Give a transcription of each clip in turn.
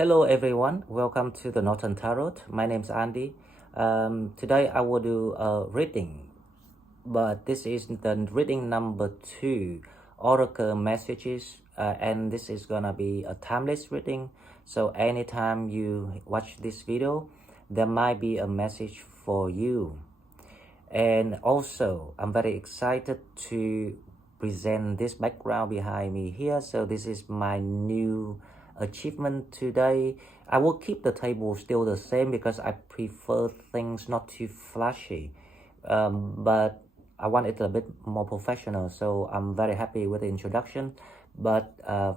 Hello everyone, welcome to the Northern Tarot. My name is Andy. Today I will do a reading, but this is the reading number 2, Oracle messages, and this is gonna be a timeless reading. So anytime you watch this video, there might be a message for you. And also, I'm very excited to present this background behind me here. So this is my new achievement today. I will keep the table still the same because I prefer things not too flashy, but I want it a bit more professional. So I'm very happy with the introduction, but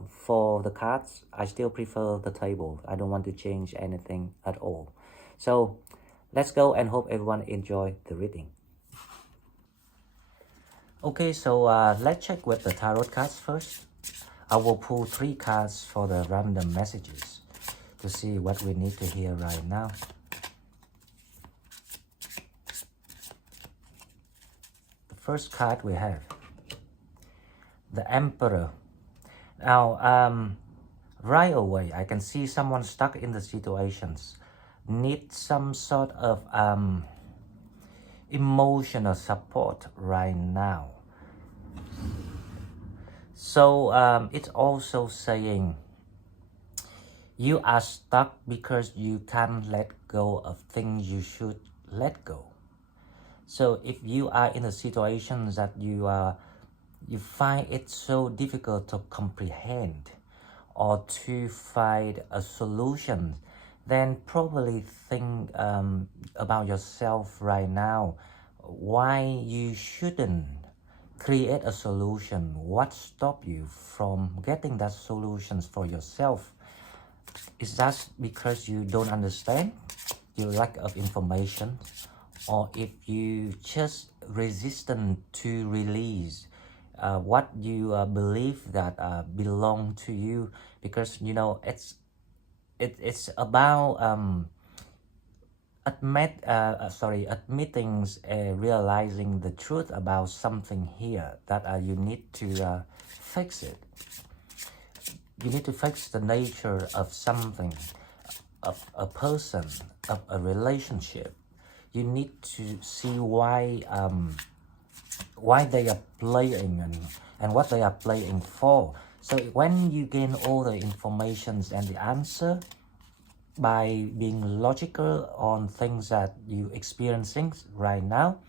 for the cards I still prefer the table. I don't want to change anything at all. So let's go and hope everyone enjoy the reading. Okay, so let's check with the tarot cards first. I will pull 3 cards for the random messages to see what we need to hear right now. The first card we have, the Emperor. Now, right away, I can see someone stuck in the situations, need some sort of emotional support right now. So it's also saying you are stuck because you can't let go of things you should let go. So if you are in a situation that you find it so difficult to comprehend or to find a solution, then probably think about yourself right now, why you shouldn't create a solution. What stops you from getting that solutions for yourself? Is that because you don't understand, your lack of information, or if you just resistant to release what you believe that belong to you? Because you know it's about admitting, realizing the truth about something here, that you need to fix it. You need to fix the nature of something, of a person, of a relationship. You need to see why they are playing and what they are playing for. So when you gain all the informations and the answer by being logical on things that you experiencing right now,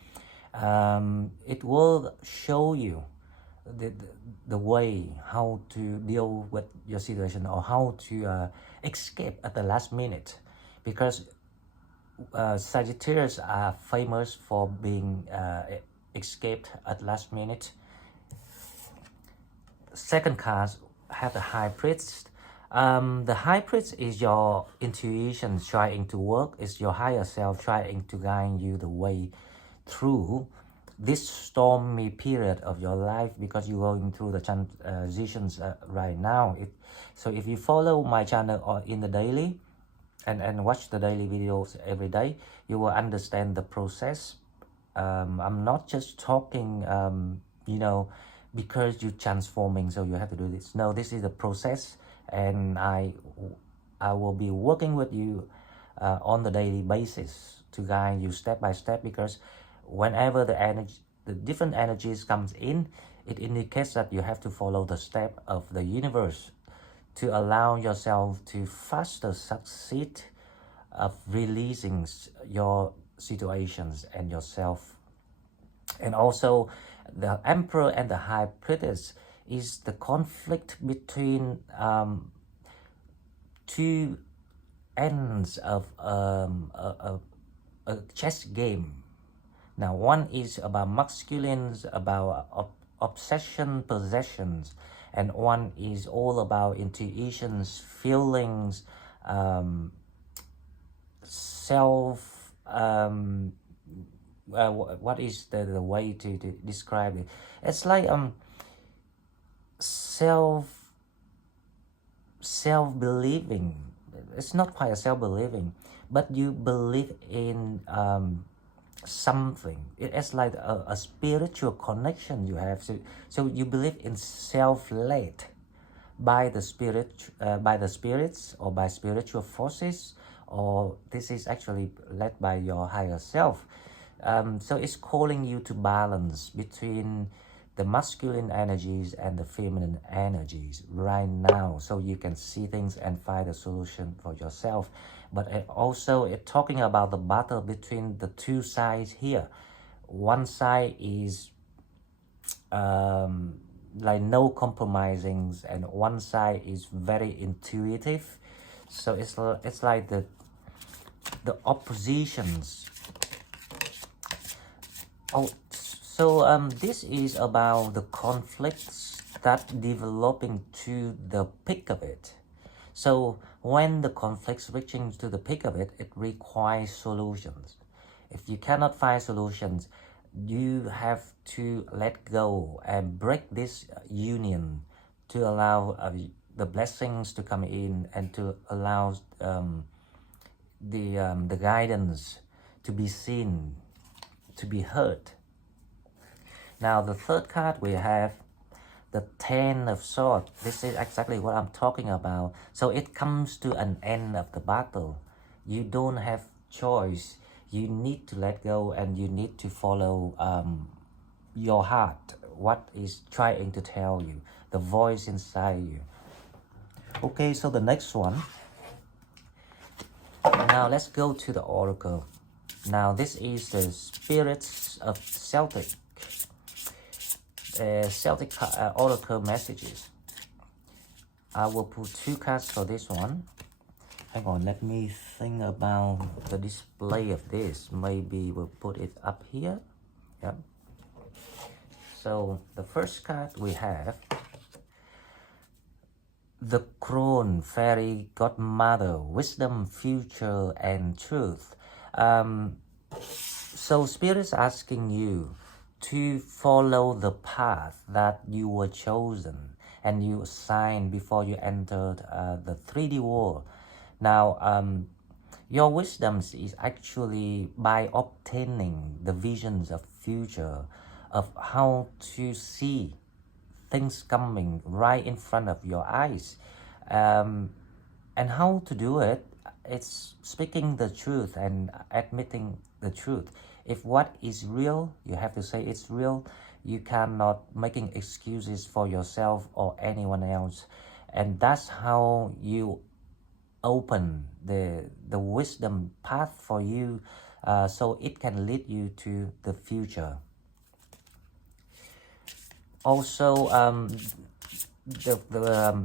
it will show you the way how to deal with your situation, or how to escape at the last minute. Because Sagittarius are famous for being escaped at last minute. Second card have the High Priest. The High Priest is your intuition trying to work, is your higher self trying to guide you the way through this stormy period of your life, because you're going through the transitions right now. So if you follow my channel or in the daily and watch the daily videos every day, you will understand the process. I'm not just talking you know, because you're transforming so you have to do this. No, this is the process, and I will be working with you on the daily basis to guide you step by step. Because whenever the different energies comes in, it indicates that you have to follow the step of the universe to allow yourself to faster succeed of releasing your situations and yourself. And also the Emperor and the High Priest is the conflict between two ends of a chess game. Now, one is about masculines, about obsession, possessions, and one is all about intuitions, feelings, self. What is the way to describe it? It's like self-believing. It's not quite a self-believing, but you believe in something. It's like a spiritual connection you have. So you believe in self-led, by the spirit, by the spirits, or by spiritual forces, or this is actually led by your higher self. So it's calling you to balance between the masculine energies and the feminine energies right now, so you can see things and find a solution for yourself. But also it's talking about the battle between the two sides here. One side is like no compromisings, and one side is very intuitive. So it's like the oppositions. Oh, so this is about the conflicts that developing to the peak of it. So when the conflicts reaching to the peak of it, it requires solutions. If you cannot find solutions, you have to let go and break this union to allow the blessings to come in, and to allow the guidance to be seen, to be heard. Now the third card we have the Ten of Swords. This is exactly what I'm talking about. So it comes to an end of the battle. You don't have choice. You need to let go, and you need to follow your heart, what is trying to tell you, the voice inside you. Okay, so the next one. Now let's go to the oracle. Now this is the spirits of Celtic. Celtic oracle messages. I will put 2 cards for this one. Hang on, let me think about the display of this. Maybe we'll put it up here. Yep. So the first card we have the Crown, Fairy Godmother, Wisdom, Future, and Truth. So Spirit's asking you to follow the path that you were chosen and you assigned before you entered the 3D world. Now, your wisdom is actually by obtaining the visions of future, of how to see things coming right in front of your eyes, and how to do it. It's speaking the truth and admitting the truth. If what is real, you have to say it's real. You cannot making excuses for yourself or anyone else, and that's how you open the wisdom path for you, so it can lead you to the future. Also,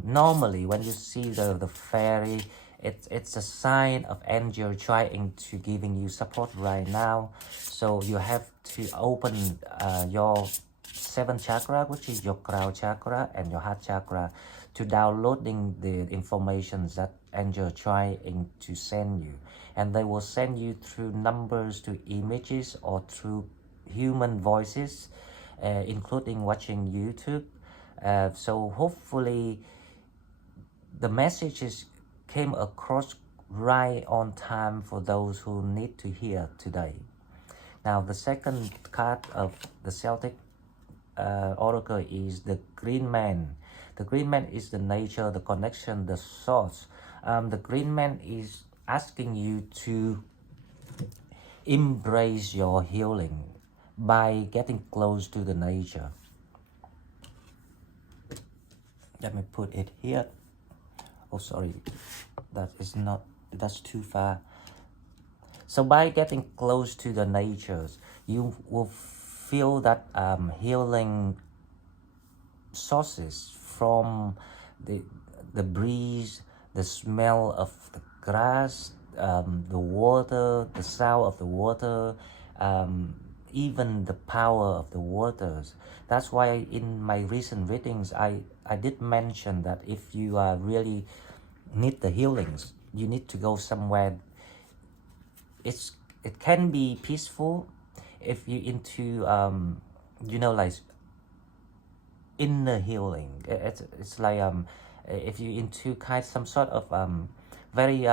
normally when you see the fairy, it's a sign of angel trying to giving you support right now. So you have to open your 7th chakra, which is your crown chakra and your heart chakra, to downloading the information that angel trying to send you, and they will send you through numbers, to images, or through human voices, including watching YouTube. So hopefully the messages came across right on time for those who need to hear today. Now the second card of the Celtic oracle is the Green Man. The Green Man is the nature, the connection, the source. The Green Man is asking you to embrace your healing by getting close to the nature. Let me put it here. Oh, sorry, that's too far. So by getting close to the nature, you will feel that healing sources from the breeze, the smell of the grass, the water, the sound of the water, even the power of the waters. That's why in my recent readings I did mention that if you really need the healings, you need to go somewhere. It can be peaceful if you into like inner healing. It's like if you into some sort of very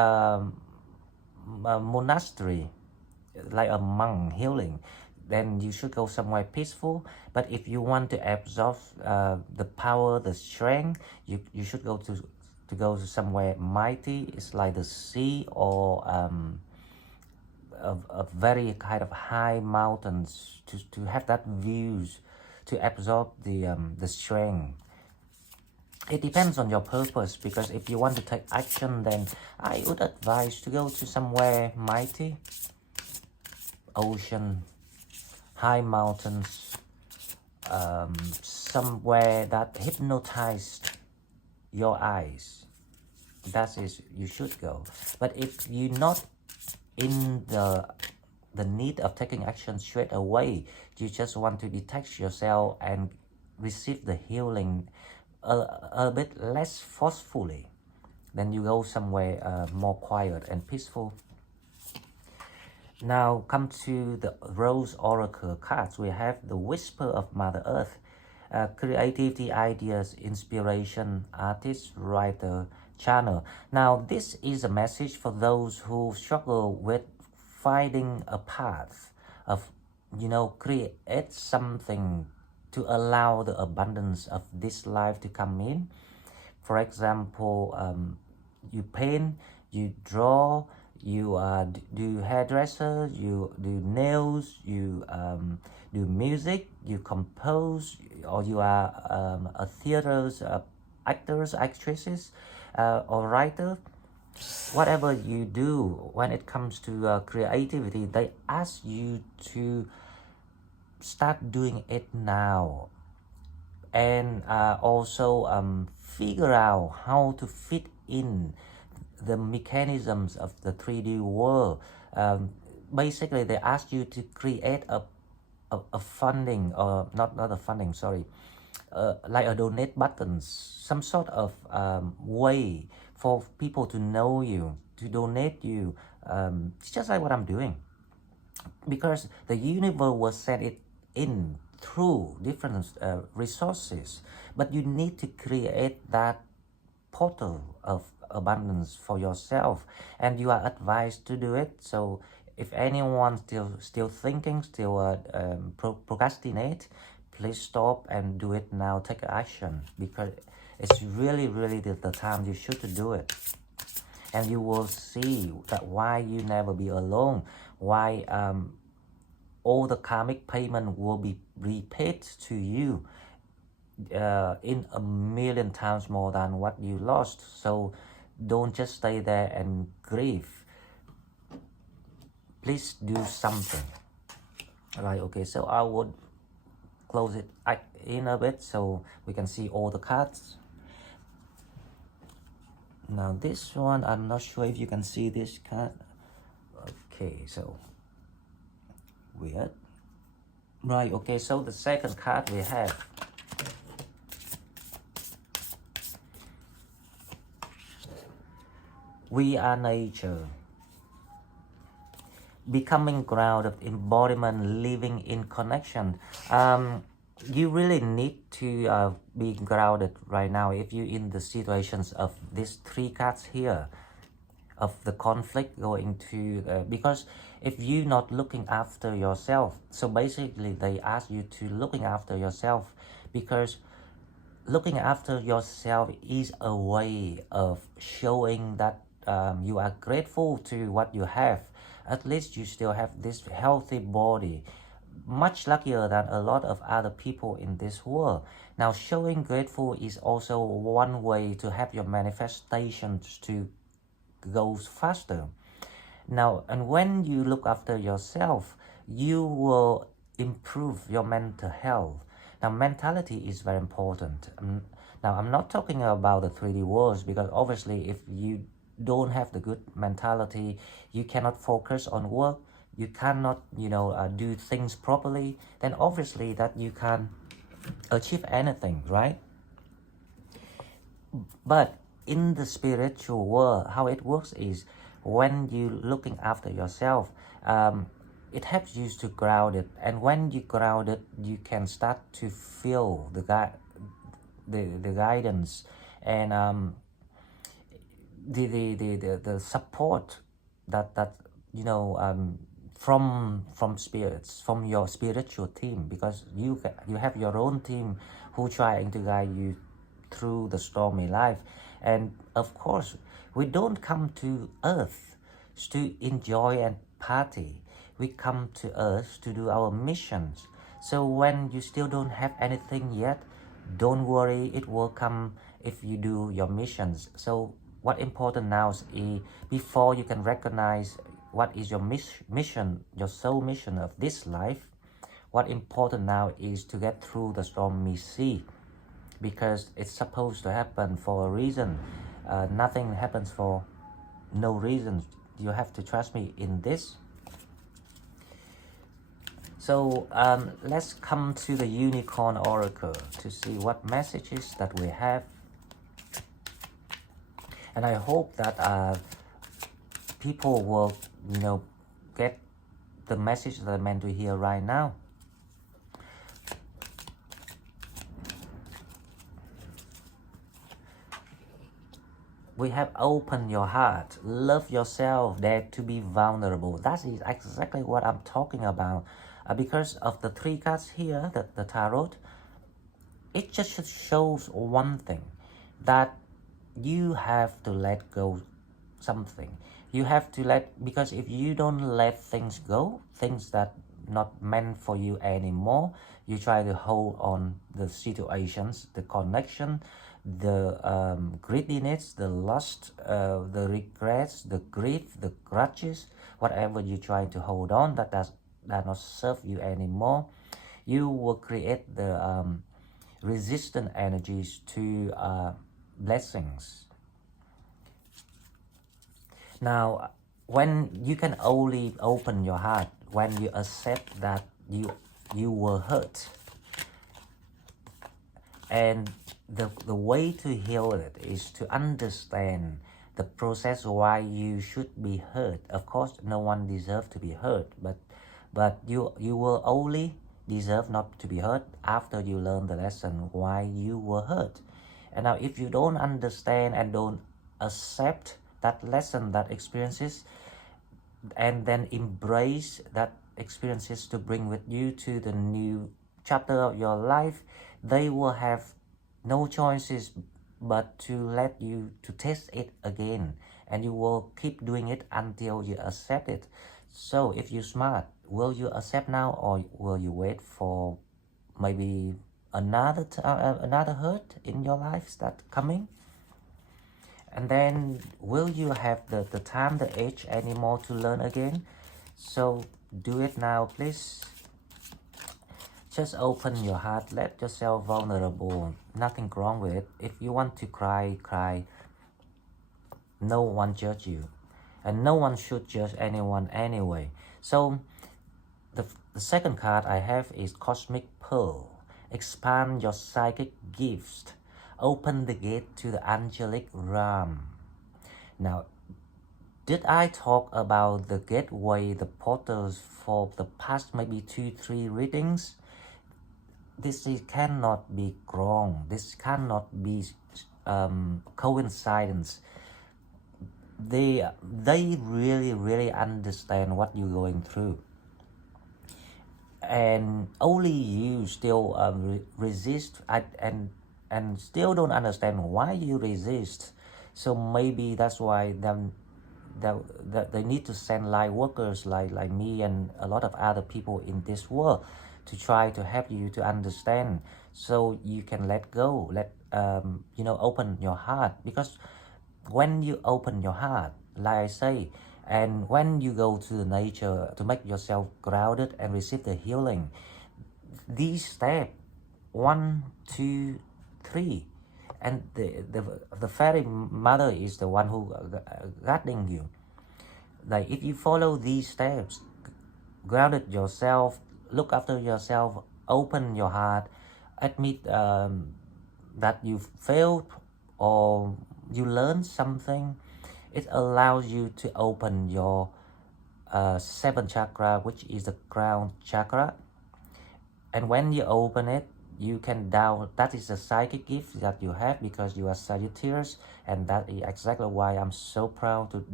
monastery, like a monk healing, then you should go somewhere peaceful. But if you want to absorb the power, the strength, you should go to somewhere mighty. It's like the sea, or a very kind of high mountains, to have that views, to absorb the strength. It depends on your purpose, because if you want to take action, then I would advise to go to somewhere mighty, ocean, high mountains, somewhere that hypnotized your eyes. That is, you should go. But if you're not in the need of taking action straight away, you just want to detach yourself and receive the healing a bit less forcefully, then you go somewhere more quiet and peaceful. Now come to the Rose Oracle cards. We have the Whisper of Mother Earth, creativity, ideas, inspiration, artist, writer, channel. Now this is a message for those who struggle with finding a path of, create something to allow the abundance of this life to come in. For example, you paint, you draw, you do hairdresser, you do nails, you do music, you compose, or you are a theater's actors, actresses, or writer. Whatever you do, when it comes to creativity, they ask you to start doing it now, and also figure out how to fit in the mechanisms of the 3D world. Basically, they ask you to create a funding, or not a funding, sorry, like a donate buttons, some sort of way for people to know you, to donate you. It's just like what I'm doing, because the universe will send it in through different resources, but you need to create that portal of abundance for yourself, and you are advised to do it. So if anyone still thinking, still procrastinate, please stop and do it now. Take action, because it's really the time you should to do it. And you will see that why you never be alone, why all the karmic payment will be repaid to you in a million times more than what you lost. So don't just stay there and grieve. Please do something. Right, okay, so I would close it in a bit so we can see all the cards. Now this one, I'm not sure if you can see this card. Okay, so weird. Right, okay, so the second card we have, we are nature. Becoming grounded, embodiment, living in connection. You really need to be grounded right now if you're in the situations of these three cards here, of the conflict going to, because if you're not looking after yourself, so basically they ask you to looking after yourself, because looking after yourself is a way of showing that you are grateful to what you have. At least you still have this healthy body, much luckier than a lot of other people in this world. Now showing grateful is also one way to have your manifestations to go faster. Now, and when you look after yourself, you will improve your mental health. Now mentality is very important. Now I'm not talking about the 3D worlds, because obviously if you don't have the good mentality, you cannot focus on work, you cannot do things properly, then obviously that you can't achieve anything, right? But in the spiritual world, how it works is, when you looking after yourself, it helps you to ground it, and when you ground it, you can start to feel the guidance, and the support that from spirits, from your spiritual team, because you have your own team who trying to guide you through the stormy life. And of course, we don't come to earth to enjoy and party. We come to earth to do our missions. So when you still don't have anything yet, don't worry, it will come if you do your missions. So what important now is before you can recognize what is your mission, your soul mission of this life, what important now is to get through the stormy sea, because it's supposed to happen for a reason. Nothing happens for no reason. You have to trust me in this. So let's come to the Unicorn Oracle to see what messages that we have. And I hope that people will, get the message that I'm meant to hear right now. We have opened your heart, love yourself, dare to be vulnerable. That is exactly what I'm talking about. Because of the three cards here, the tarot, it just shows one thing, that you have to let go something. You have to because if you don't let things go, things that not meant for you anymore, you try to hold on the situations, the connection, the greediness, the lust, the regrets, the grief, the grudges, whatever you try to hold on that does not serve you anymore, you will create the resistant energies to blessings. Now, when you can only open your heart when you accept that you were hurt, and the way to heal it is to understand the process why you should be hurt. Of course, no one deserves to be hurt, but you will only deserve not to be hurt after you learn the lesson why you were hurt. And now if you don't understand and don't accept that lesson, that experiences, and then embrace that experiences to bring with you to the new chapter of your life, they will have no choices but to let you to test it again, and you will keep doing it until you accept it. So if you're smart, will you accept now, or will you wait for maybe another hurt in your life that coming? And then will you have the time, the age anymore to learn again? So do it now, please. Just open your heart, let yourself vulnerable. Nothing wrong with it. If you want to cry, cry. No one judge you, and no one should judge anyone anyway. So the second card I have is Cosmic Pearl. Expand your psychic gifts. Open the gate to the angelic realm. Now, did I talk about the gateway, the portals for the past maybe 2-3 readings? This cannot be wrong. This cannot be coincidence. They really understand what you're going through, and only you still resist and still don't understand why you resist. So maybe that's why they need to send light workers like me and a lot of other people in this world to try to help you to understand, so you can let go, open your heart. Because when you open your heart, like I say, and when you go to the nature to make yourself grounded and receive the healing, these steps 1, 2, 3, and the fairy mother is the one who guiding you. Like if you follow these steps, grounded yourself, look after yourself, open your heart, admit that you failed or you learned something, it allows you to open your 7th chakra, which is the crown chakra. And when you open it, you can that is a psychic gift that you have, because you are Sagittarius, and that is exactly why I'm so proud to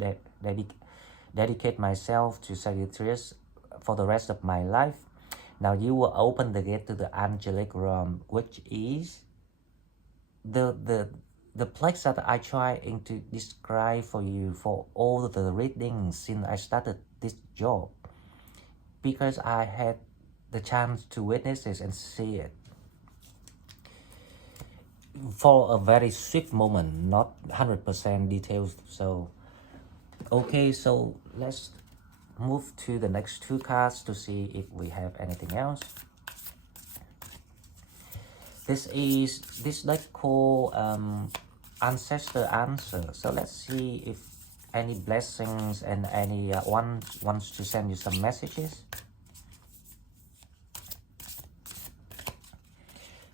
dedicate myself to Sagittarius, for the rest of my life. Now you will open the gate to the angelic realm, which is the the the place that I trying to describe for you for all the readings since I started this job, because I had the chance to witness it and see it for a very swift moment, not 100% details. So okay, so let's move to the next two cards to see if we have anything else. This deck called Ancestor Answer. So let's see if any blessings and any one wants to send you some messages.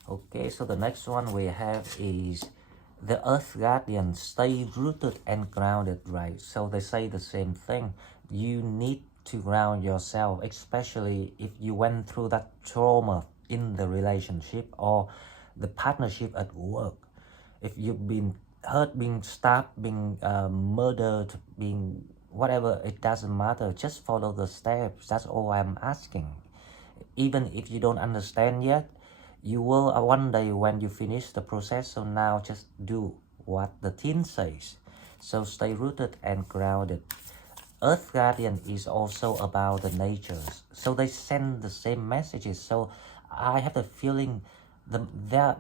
Okay, so the next one we have is the Earth Guardian. Stay rooted and grounded, right? So they say the same thing. You need to ground yourself, especially if you went through that trauma in the relationship or the partnership at work. If you've been hurt, being stabbed, being murdered, being whatever, it doesn't matter. Just follow the steps. That's all I'm asking. Even if you don't understand yet, you will one day when you finish the process. So now just do what the teen says. So stay rooted and grounded. Earth Guardian is also about the natures. So they send the same messages. So I have the feeling that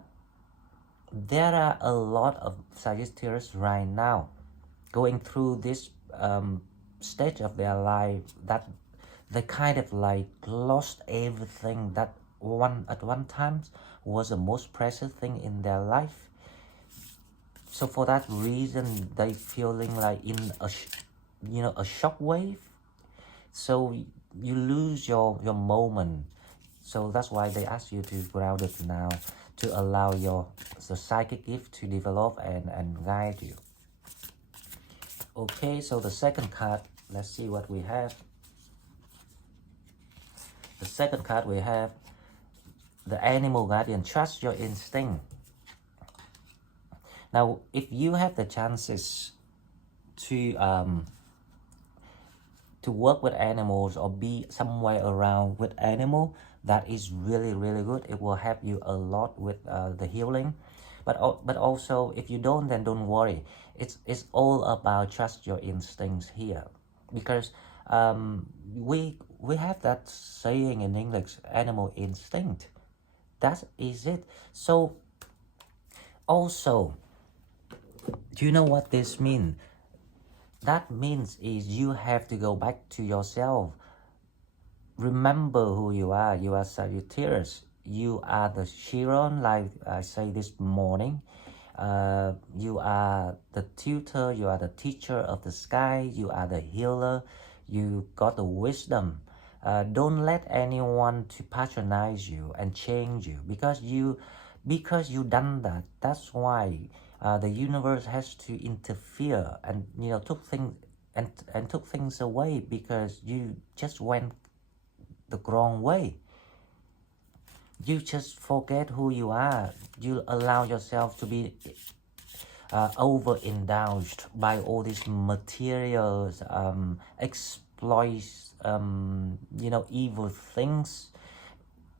there are a lot of Sagittarius right now going through this stage of their life that they kind of like lost everything that at one time was the most precious thing in their life. So for that reason, they feeling like in a shock wave. So you lose your moment. So that's why they ask you to ground it now, to allow the psychic gift to develop and guide you. Okay, so the second card, let's see what we have. The second card we have the Animal Guardian. Trust your instinct. Now, if you have the chances to work with animals or be somewhere around with animal, that is really good. It will help you a lot with the healing. But also, if you don't, then don't worry. It's all about trust your instincts here, because we have that saying in English, animal instinct. That is it. So also, do you know what this means? That means is you have to go back to yourself. Remember who you are. You are Sagittarius. You are the Chiron, like I say this morning. You are the tutor. You are the teacher of the sky. You are the healer. You got the wisdom. Don't let anyone to patronize you and change you, because you done that. That's why the universe has to interfere and took things and took things away, because you just went the wrong way. You just forget who you are. You allow yourself to be overindulged by all these materials, exploits, evil things.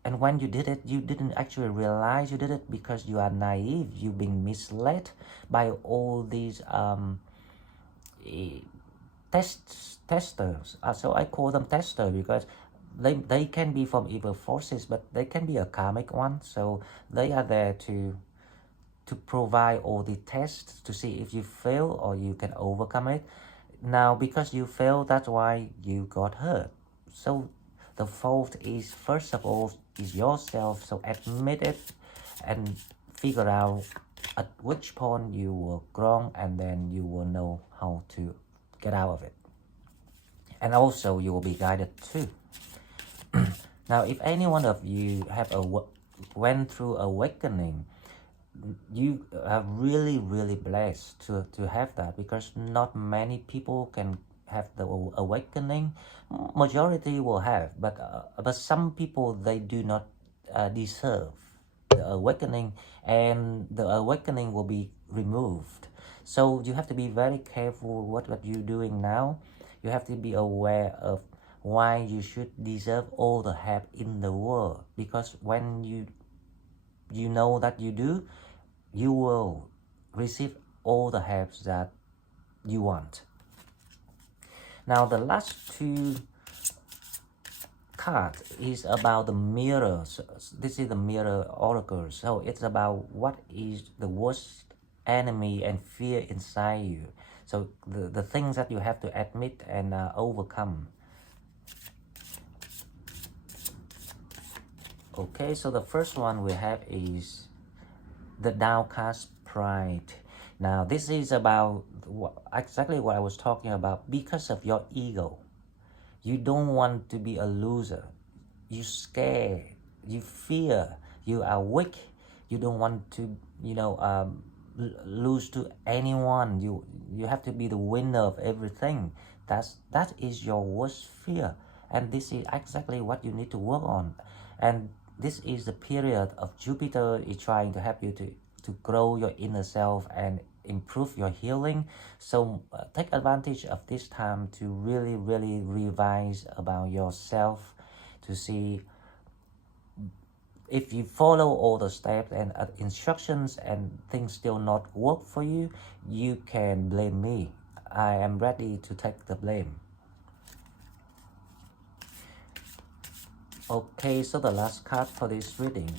And when you did it, you didn't actually realize you did it, because you are naive. You've been misled by all these testers. So I call them testers, because they can be from evil forces, but they can be a karmic one. So they are there to provide all the tests to see if you fail or you can overcome it. Now, because you failed, that's why you got hurt. So the fault is, first of all, is yourself. So admit it and figure out at which point you were wrong, and then you will know how to get out of it. And also you will be guided too. Now, if any one of you have went through awakening, you are really blessed to have that, because not many people can have the awakening. Majority will have, but some people, they do not deserve the awakening, and the awakening will be removed. So you have to be very careful what you're doing now. You have to be aware of why you should deserve all the help in the world, because when you know that you do, you will receive all the help that you want. Now the last two card is about the mirror. So this is the mirror oracle. So it's about what is the worst enemy and fear inside you. So the things that you have to admit and overcome. Okay, so the first one we have is the downcast pride. Now this is about exactly what I was talking about. Because of your ego, you don't want to be a loser. You scared, you fear, you are weak. You don't want to, lose to anyone. You have to be the winner of everything. That is your worst fear, and this is exactly what you need to work on. And this is the period of Jupiter is trying to help you to grow your inner self and improve your healing. So take advantage of this time to really revise about yourself, to see if you follow all the steps and instructions and things still not work for you, you can blame me. I am ready to take the blame. Okay, so the last card for this reading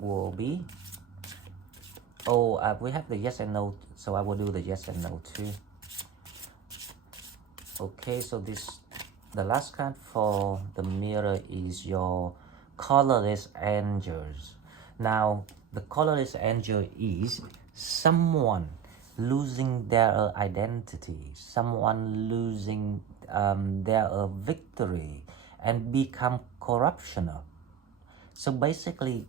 will be, we have the yes and no, so I will do the yes and no too. Okay, so the last card for the mirror is your colorless angels. Now the colorless angel is someone losing their identity, someone losing their victory and become corruptional. So basically,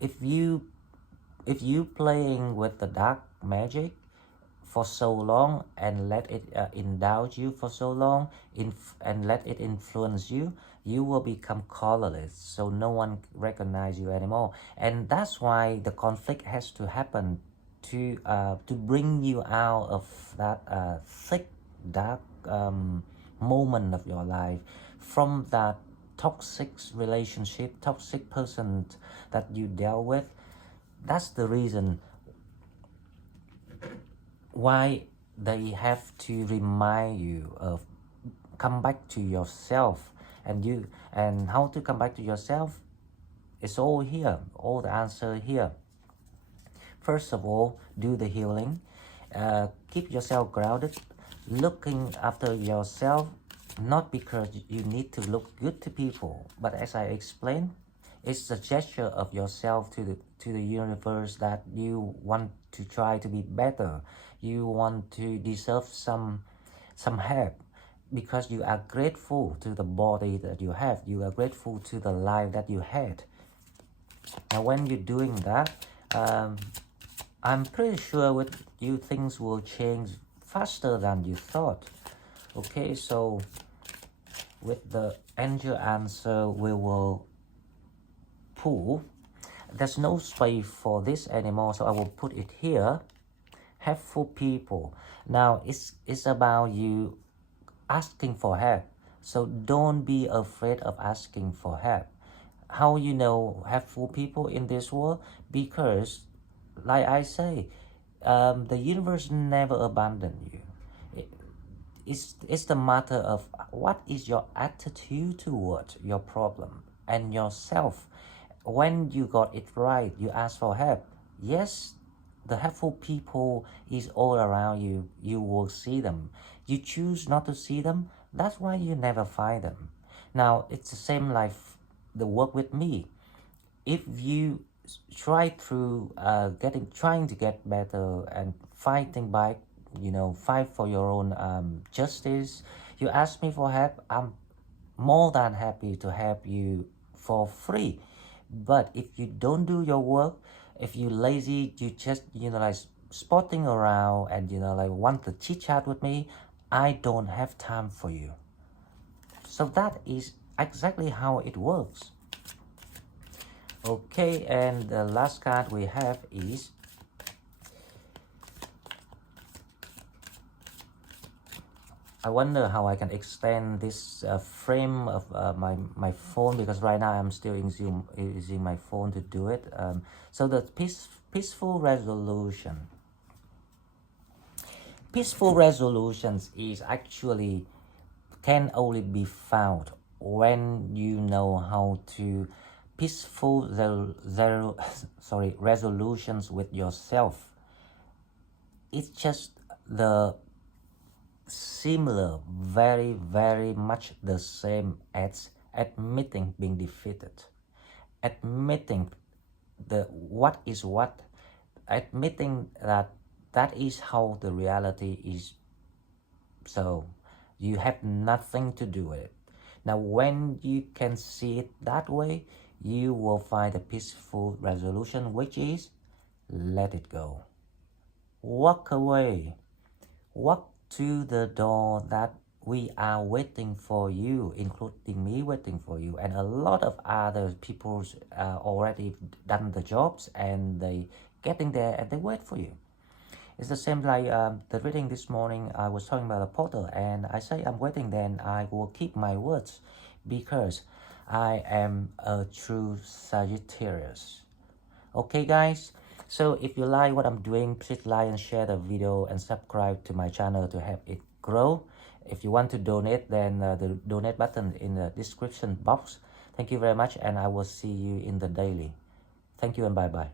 if you playing with the dark magic for so long and let it indulge you for so long, and let it influence you, you will become colorless, so no one recognize you anymore. And that's why the conflict has to happen to bring you out of that thick dark moment of your life, from that toxic relationship, toxic person that you dealt with. That's the reason why they have to remind you of come back to yourself. And how to come back to yourself, it's all here, all the answer here. First of all, do the healing, keep yourself grounded, looking after yourself, not because you need to look good to people, but as I explained, it's a gesture of yourself to the universe that you want to try to be better. You want to deserve some help, because you are grateful to the body that you have. You are grateful to the life that you had. Now when you're doing that, I'm pretty sure with you things will change faster than you thought. Okay, so with the angel answer, we will pull. There's no space for this anymore, so I will put it here. Helpful people. Now it's about you asking for help, so don't be afraid of asking for help. How you know helpful people in this world? Because like I say, the universe never abandoned you. It's the matter of what is your attitude toward your problem and yourself. When you got it right, you ask for help. Yes, the helpful people is all around you. You will see them. You choose not to see them. That's why you never find them. Now it's the same like the work with me. If you try through trying to get better and fighting back, fight for your own justice, you ask me for help, I'm more than happy to help you for free. But if you don't do your work, if you lazy, you just like spotting around and like want to chit chat with me, I don't have time for you. So that is exactly how it works. Okay, and the last card we have is I wonder how I can extend this frame of my phone, because right now I'm still using my phone to do it. So the peaceful resolution. Peaceful resolutions is actually can only be found when you know how to peaceful resolutions with yourself. It's just the similar, very much the same as admitting being defeated, admitting what is what, admitting that that is how the reality is. So you have nothing to do with it. Now when you can see it that way, you will find a peaceful resolution, which is let it go, walk away, walk to the door that we are waiting for you, including me waiting for you, and a lot of other people already done the jobs and they getting there and they wait for you. It's the same like the reading this morning. I was talking about a portal and I say I'm waiting, then I will keep my words because I am a true Sagittarius. Okay guys, so if you like what I'm doing, please like and share the video and subscribe to my channel to help it grow. If you want to donate, then the donate button in the description box. Thank you very much, and I will see you in the daily. Thank you and bye bye.